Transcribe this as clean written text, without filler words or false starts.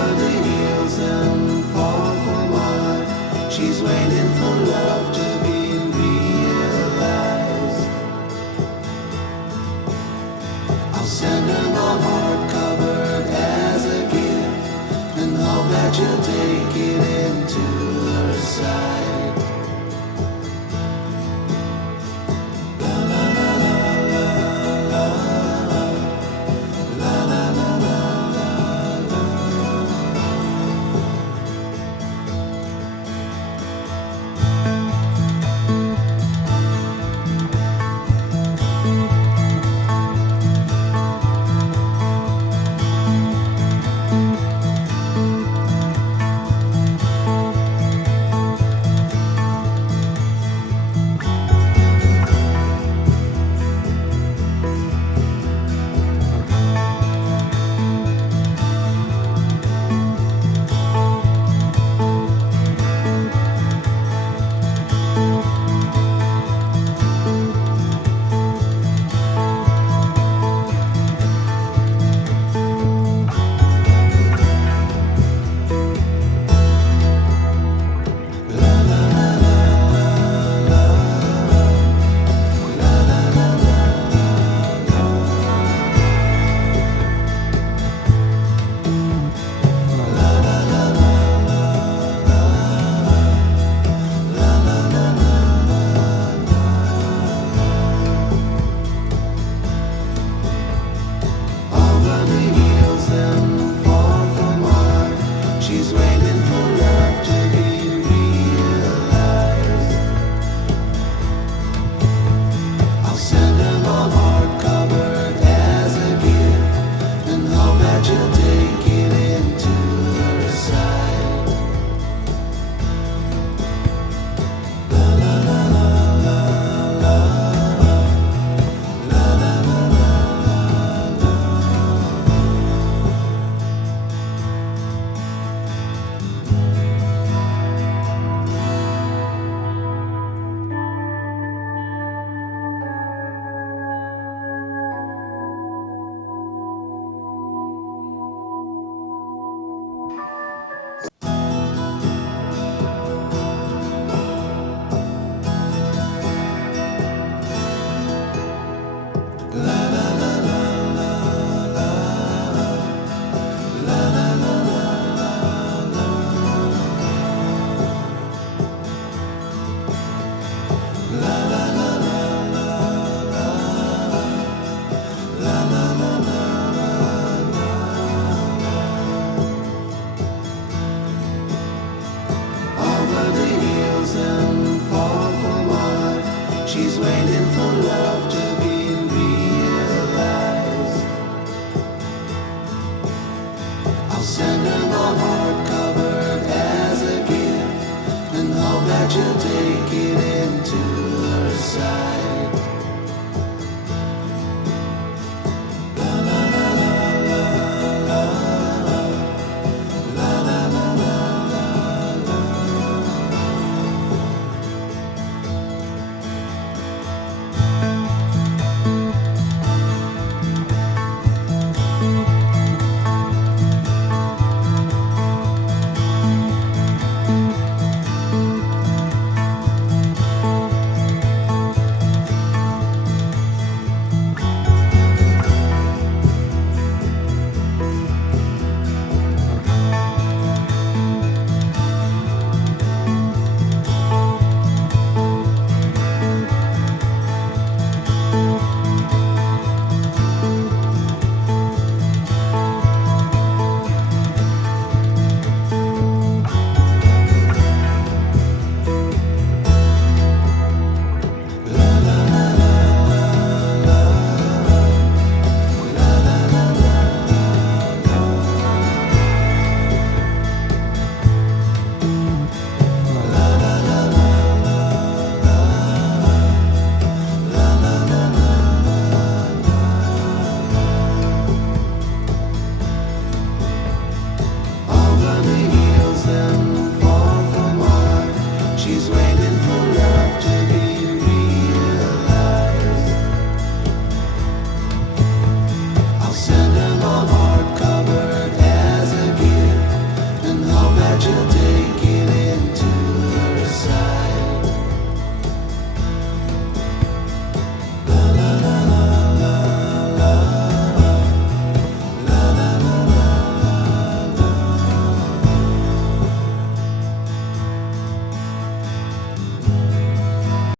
over the hills and far from mine. She's waiting for love to be realized. I'll send her my heart covered as a gift, and hope that you'll take it into her side. She's waiting for love to be realized. I'll send her my heart covered as a gift, and hope that you'll take it into her side. La la la la la la la la la la. She's waiting for love to be realized. I'll send her my heart covered as a gift, and hope that you'll take it into her side.